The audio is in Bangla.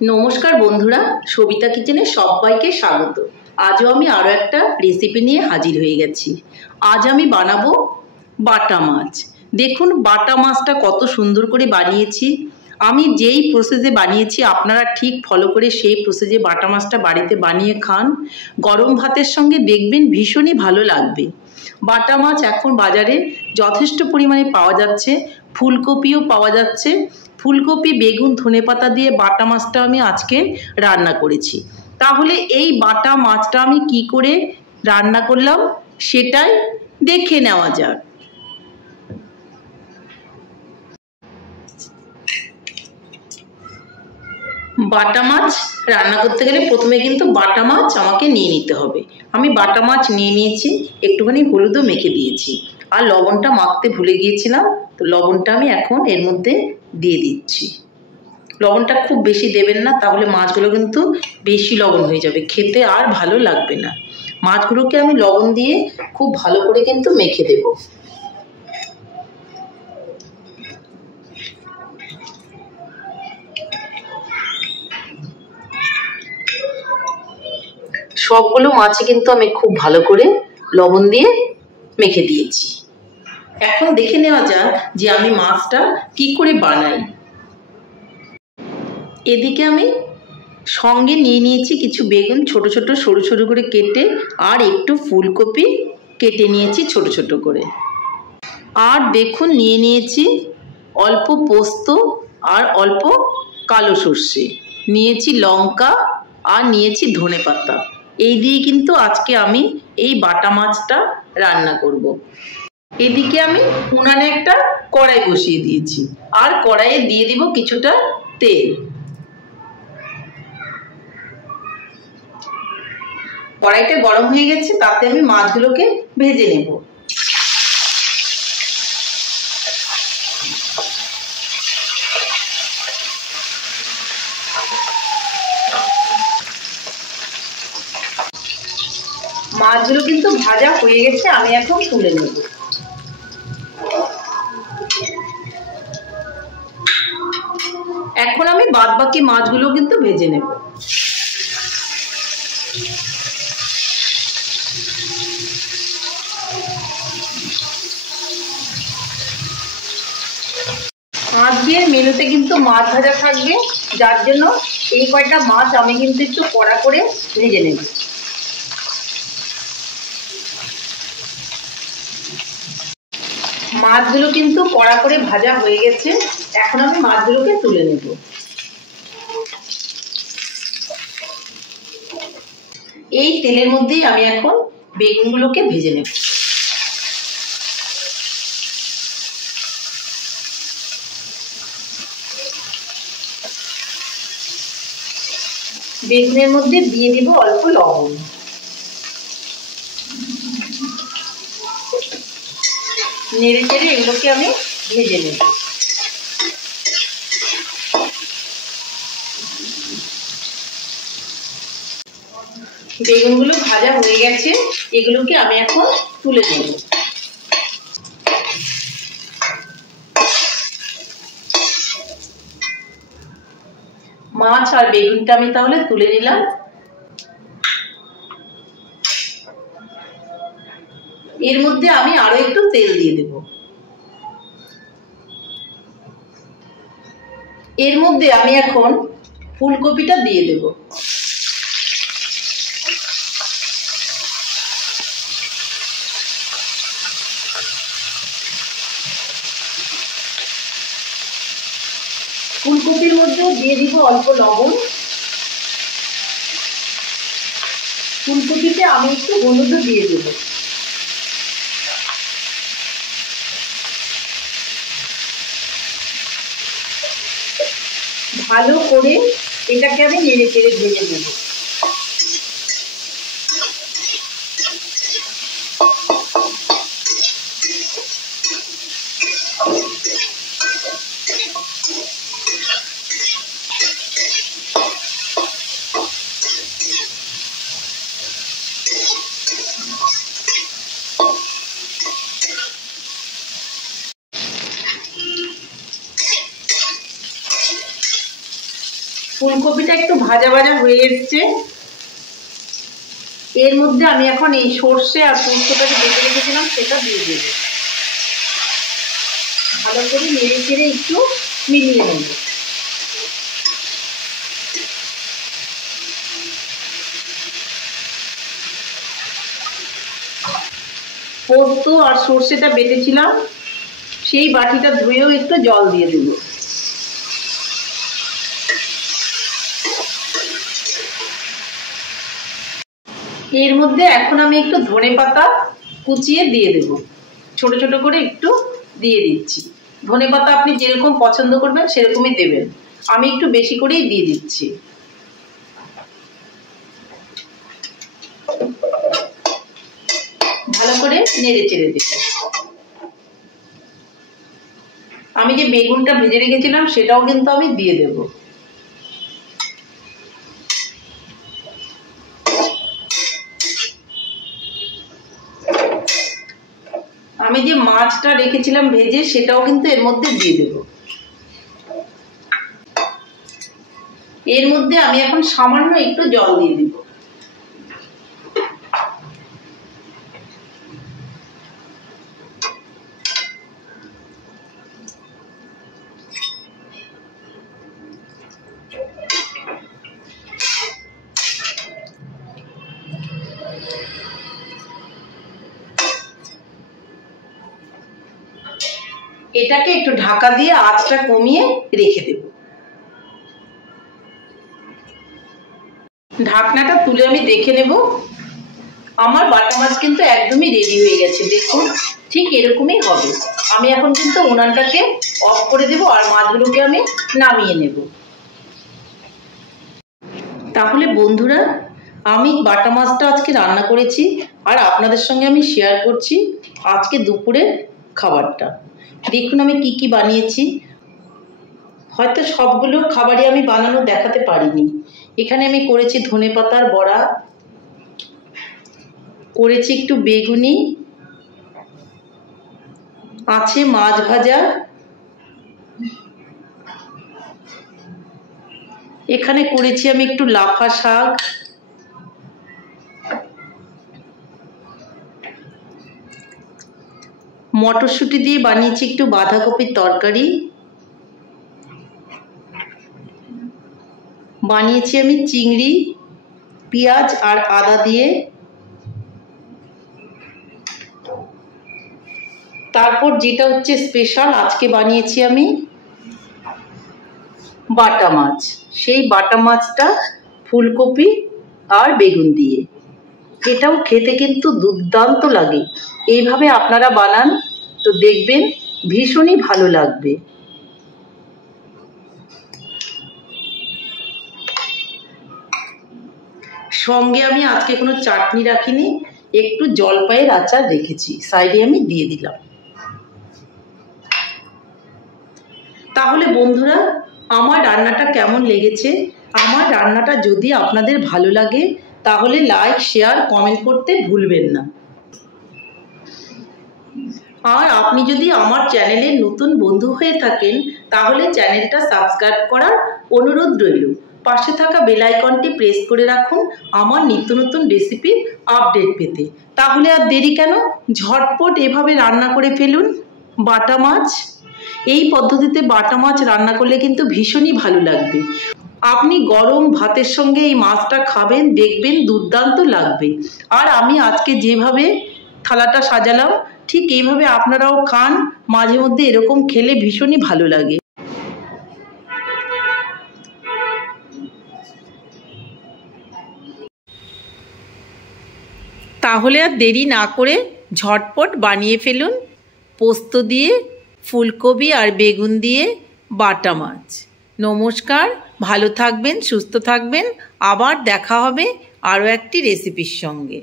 নমস্কার বন্ধুরা, সবিতা কিচেনে সবাইকে স্বাগত। আজও আমি আরও একটা রেসিপি নিয়ে হাজির হয়ে গেছি। আজ আমি বানাবো বাটা মাছ। দেখুন বাটা মাছটা কত সুন্দর করে বানিয়েছি। আমি যেই প্রসেসে বানিয়েছি আপনারা ঠিক ফলো করে সেই প্রসেসে বাটা মাছটা বাড়িতে বানিয়ে খান। গরম ভাতের সঙ্গে দেখবেন ভীষণই ভালো লাগবে। বাটা মাছ এখন বাজারে যথেষ্ট পরিমাণে পাওয়া যাচ্ছে, ফুলকপিও পাওয়া যাচ্ছে। ফুলকপি, বেগুন, ধনেপাতা দিয়ে বাটা মাছটা আমি আজকে রান্না করেছি। তাহলে এই বাটা মাছটা আমি কি করে রান্না করলাম সেটাই দেখে নেওয়া যাক। বাটা মাছ রান্না করতে গেলে প্রথমে কিন্তু বাটা মাছ আমাকে নিয়ে নিতে হবে। আমি বাটা মাছ নিয়ে নিয়েছি, একটুখানি হলুদও মেখে দিয়েছি, আর লবণটা মাখতে ভুলে গিয়েছিলাম, তো লবণটা আমি এখন এর মধ্যে দিয়ে দিচ্ছি। লবণটা খুব বেশি দেবেন না, তাহলে মাছগুলো কিন্তু বেশি লবণ হয়ে যাবে, খেতে আর ভালো লাগবে না। মাছগুলোকে আমি লবণ দিয়ে খুব ভালো করে কিন্তু মেখে দেব। সবগুলো মাছে কিন্তু আমি খুব ভালো করে লবণ দিয়ে মেখে দিয়েছি। এখন দেখে নেওয়া যাক যে আমি মাছটা কি করে বানাই। এদিকে আমি সঙ্গে নিয়ে নিয়েছি কিছু বেগুন ছোট ছোট সরু সরু করে কেটে, আর একটু ফুলকপি কেটে নিয়েছি ছোট ছোট করে। আর দেখুন নিয়ে নিয়েছি অল্প পোস্ত আর অল্প কালো সর্ষে, নিয়েছি লঙ্কা আর নিয়েছি ধনেপাতা। এই দিয়ে কিন্তু আজকে আমি এই বাটা মাছটা রান্না করব। এদিকে আমি উনানে একটা কড়াই বসিয়ে দিয়েছি, আর কড়াইয়ে দিয়ে দিব কিছুটা তেল। কড়াইটা গরম হয়ে গেছে, তাতে আমি মাছগুলোকে ভেজে নেব। মাছগুলো কিন্তু ভাজা হয়ে গেছে, আমি এখন তুলে নেব। এখন আমি বাদ বাকি মাছগুলো কিন্তু ভেজে নেব। আজকের মেনুতে কিন্তু মাছ ভাজা থাকবে, যার জন্য এই কয়টা মাছ আমি কিন্তু একটু কড়া করে ভেজে নেব। মাছগুলো কিন্তু কড়া করে ভাজা হয়ে গেছে, এখন আমি মাছগুলোকে তুলে নেব। এই তেলের মধ্যেই আমি এখন বেগুনগুলোকে ভেজে নেব। বেগুনের মধ্যে দিয়ে দিব অল্প লবণ। নেড়ে চেড়ে এগুলোকে আমি ভেজে নেব। বেগুনগুলো ভাজা হয়ে গেছে, এগুলোকে আমি এখন তুলে নেব। মাছ আর বেগুনটা আমি তাহলে তুলে নিলাম। এর মধ্যে আমি আরো একটু তেল দিয়ে দেব। এর মধ্যে আমি এখন ফুলকপিটা দিয়ে দেব। ফুলকপির মধ্যেও দিয়ে দিব অল্প লবণ। ফুলকপিতে আমি একটু হলুদও দিয়ে দেব। ভালো করে এটাকে আমি নেড়ে চেড়ে ভেজে নেব। ফুলকপিটা একটু ভাজা ভাজা হয়ে এসছে। এর মধ্যে আমি এখন এই সর্ষে আর পোস্তটাকে বেটে রেখেছিলাম সেটা দিয়ে দেব। ভালো করে নেড়ে চেড়ে একটু মিলিয়ে নেব। পোস্ত আর সর্ষেটা বেটেছিলাম সেই বাটিটা ধুয়েও একটু জল দিয়ে দেব। এর মধ্যে এখন আমি একটু ধনেপাতা কুচিয়ে দিয়ে দেব, ছোট ছোট করে একটু দিয়ে দিচ্ছি। ধনেপাতা আপনি যেরকম পছন্দ করবেন সেরকমই দেবেন, আমি একটু বেশি করেই দিয়ে দিচ্ছি। ভালো করে নেড়ে চেড়ে দেব। আমি যে বেগুনটা ভেজে রেখেছিলাম সেটাও কিন্তু আমি দিয়ে দেব। আমি যে মাছটা রেখেছিলাম ভেজে সেটাও কিন্তু এর মধ্যে দিয়ে দেব। এর মধ্যে আমি এখন সামান্য একটু জল দিয়ে দেব। এটাকে একটু ঢাকা দিয়ে আঁচটা কমিয়ে রেখে দেব। ঢাকনাটা তুলে আমি দেখে নেব। আমার বাটা মাছ কিন্তু একদমই রেডি হয়ে গেছে, দেখুন ঠিক এরকমই হবে। আমি এখন কিন্তু উনানটাকে অফ করে দেব আর মাছগুলোকে আমি নামিয়ে নেব। তাহলে বন্ধুরা, আমি বাটা মাছটা আজকে রান্না করেছি আর আপনাদের সঙ্গে আমি শেয়ার করছি আজকে দুপুরের খাবারটা। দেখুন আমি কি কি বানিয়েছি। হয়তো সবগুলো খাবারই আমি বানানো দেখাতে পারিনি। এখানে আমি করেছি ধনেপাতার বড়া, করেছি একটু বেগুনি, আছে মাছ ভাজা, এখানে করেছি আমি একটু লাফা শাক, মটরশুঁটি দিয়ে বানিয়েছি একটু বাঁধাকপির তরকারি, বানিয়েছি আমি চিংড়ি পেঁয়াজ আর আদা দিয়ে, তারপর যেটা হচ্ছে স্পেশাল আজকে বানিয়েছি আমি বাটা মাছ। সেই বাটা মাছটা ফুলকপি আর বেগুন দিয়ে, এটাও খেতে কিন্তু দুর্দান্ত লাগে। এইভাবে আপনারা বানান তো দেখবেন ভীষণই ভালো লাগবে। সঙ্গে আমি আজকে কোনো চাটনি রাখিনি, একটু জলপাইয়ের আচার রেখেছি, সাইডে আমি দিয়ে দিলাম। তাহলে বন্ধুরা, আমার রান্নাটা কেমন লেগেছে? আমার রান্নাটা যদি আপনাদের ভালো লাগে তাহলে লাইক শেয়ার কমেন্ট করতে ভুলবেন না। আর আপনি যদি আমার চ্যানেলের নতুন বন্ধু হয়ে থাকেন তাহলে চ্যানেলটা সাবস্ক্রাইব করার অনুরোধ রইল। পাশে থাকা বেল আইকনটি প্রেস করে রাখুন আমার নিত্য নতুন রেসিপির আপডেট পেতে। তাহলে আর দেরি কেন, ঝটপট এভাবে রান্না করে ফেলুন বাটা মাছ। এই পদ্ধতিতে বাটা মাছ রান্না করলে কিন্তু ভীষণই ভালো লাগবে। আপনি গরম ভাতের সঙ্গে এই মাছটা খাবেন, দেখবেন দুর্দান্ত লাগবে। আর আমি আজকে যেভাবে থালাটা সাজালাম ঠিক এইভাবে আপনারাও খান, মাঝে মধ্যে এরকম খেলে ভীষণই ভালো লাগে। তাহলে আর দেরি না করে ঝটপট বানিয়ে ফেলুন পোস্ত দিয়ে ফুলকপি আর বেগুন দিয়ে বাটা মাছ। নমস্কার, ভালো থাকবেন, সুস্থ থাকবেন, আবার দেখা হবে আরও একটি রেসিপির সঙ্গে।